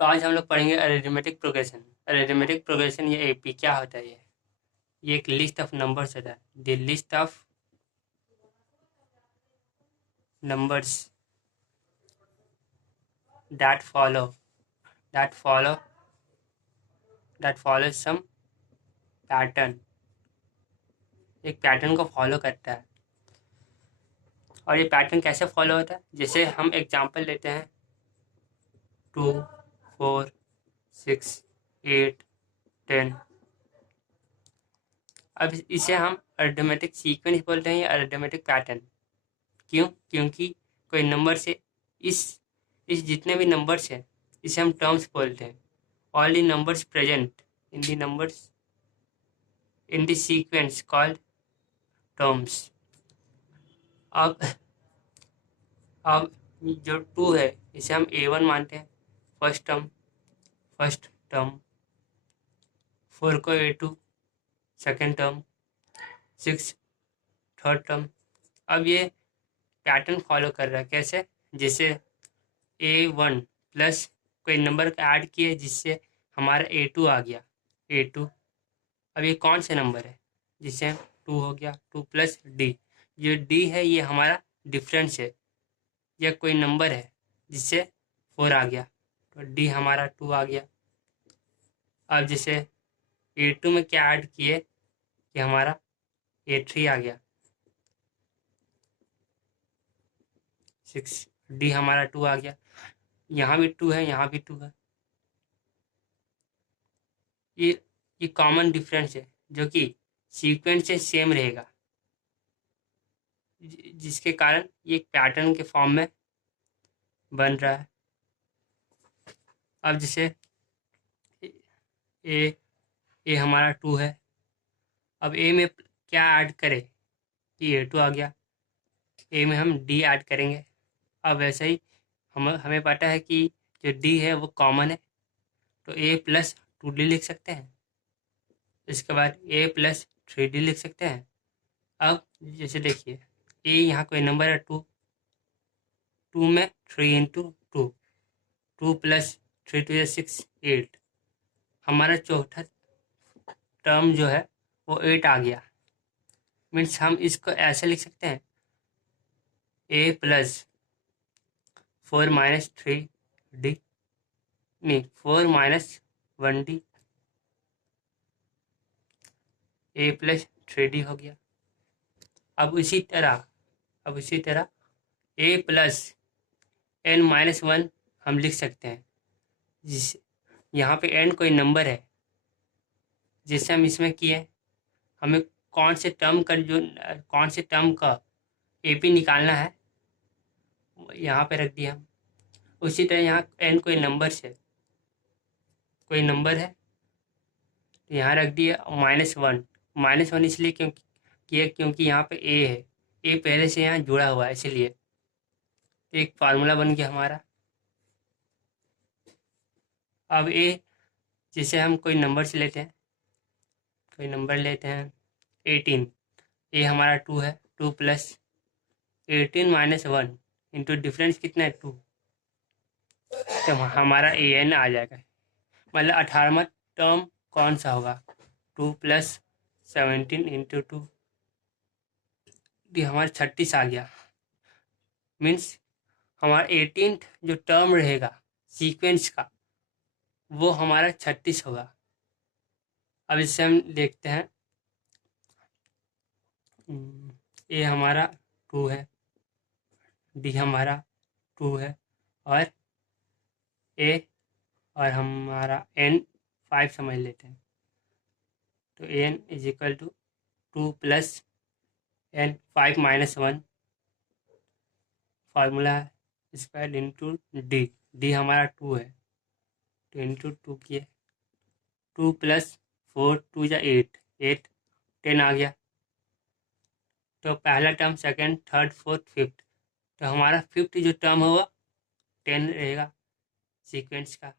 तो आज हम लोग पढ़ेंगे अरिथमेटिक प्रोग्रेशन। अरिथमेटिक प्रोग्रेशन ये एपी क्या होता है? ये एक लिस्ट ऑफ नंबर्स होता है। The list of numbers that follow that follow that follow some pattern, एक पैटर्न को फॉलो करता है। और ये पैटर्न कैसे फॉलो होता है? जैसे हम एग्जांपल लेते हैं 2, 4, 6, 8, 10। अब इसे हम अरिथमेटिक सीक्वेंस बोलते हैं या अरिथमेटिक पैटर्न। क्यों? क्योंकि कोई नंबर से इस जितने भी नंबर्स हैं इसे हम टर्म्स बोलते हैं। All the numbers present in the sequence called terms. अब जो 2 है इसे हम A1 मानते हैं, फर्स्ट टर्म। 4 को A2 second term, 6 third term. अब ये पैटर्न फॉलो कर रहा है। कैसे? जैसे A1 प्लस कोई नंबर का ऐड किए जिससे हमारा A2 आ गया। A2 अब ये कौन से नंबर है? जिससे 2 हो गया, 2 प्लस D। जो D है ये हमारा डिफरेंस है, या कोई नंबर है जिससे 4 आ गया, तो D हमारा 2 आ गया। अब जैसे A2 में क्या ऐड किए कि हमारा A3 आ गया, 6, D हमारा 2 आ गया। यहाँ भी 2 है, यहाँ भी 2 है। ये कॉमन डिफरेंस है जो कि सीक्वेंस से सेम रहेगा, जिसके कारण ये एक पैटर्न के फॉर्म में बन रहा है। अब जैसे ए हमारा 2 है। अब ए में क्या ऐड करें कि A2 आ गया, ए में हम D ऐड करेंगे। अब वैसे ही हमें पता है कि जो D है वो कॉमन है, तो A प्लस 2D लिख सकते हैं। इसके बाद A प्लस 3D लिख सकते हैं। अब जैसे देखिए A यहाँ कोई नंबर है 2, 2 में 3 इंटू 2, 2 प्लस 3 2 6, 8। हमारा चौथा टर्म जो है वो 8 आ गया। मीन्स हम इसको ऐसे लिख सकते हैं A प्लस 4 माइनस 3D, नहीं 4 minus 1D, A plus 3D हो गया। अब इसी तरह A प्लस n माइनस 1 हम लिख सकते हैं। जिस यहाँ पे n कोई नंबर है, जैसे हम इसमें किए, हमें कौन से टर्म का AP निकालना है, यहाँ पे रख दिया हम। उसी तरह यहाँ n कोई नंबर है, तो यहाँ रख दिया -1 इसलिए क्योंकि यहाँ पे A है, A पहले से यहाँ जुड़ा हुआ है, इसलिए एक फार्मूला बन गया हमारा। अब A जैसे हम कोई नंबर से लेते हैं, 18। A हमारा 2 है, 2 प्लस 18 माइनस 1 इंटू डिफरेंस कितना है 2, तो हमारा AN आ जाएगा। मतलब 18वां टर्म कौन सा होगा? 2 प्लस 17 इंटू 2, ये हमारा 36 आ गया। मीन्स हमारा 18th जो टर्म रहेगा सीक्वेंस का वो हमारा 36 होगा। अब इससे हम देखते हैं, A हमारा 2 है, D हमारा 2 है, और A और हमारा N 5 समझ लेते हैं। तो N is equal to 2 plus N 5 minus 1 formula है, स्क्वायर इंटू D हमारा 2 है, तो इंटू 2 किए, 2 प्लस 4 2 या 8 10 आ गया। तो पहला term, second, third, fourth, fifth, तो हमारा फिफ्थ जो टर्म होगा 10 रहेगा सीक्वेंस का।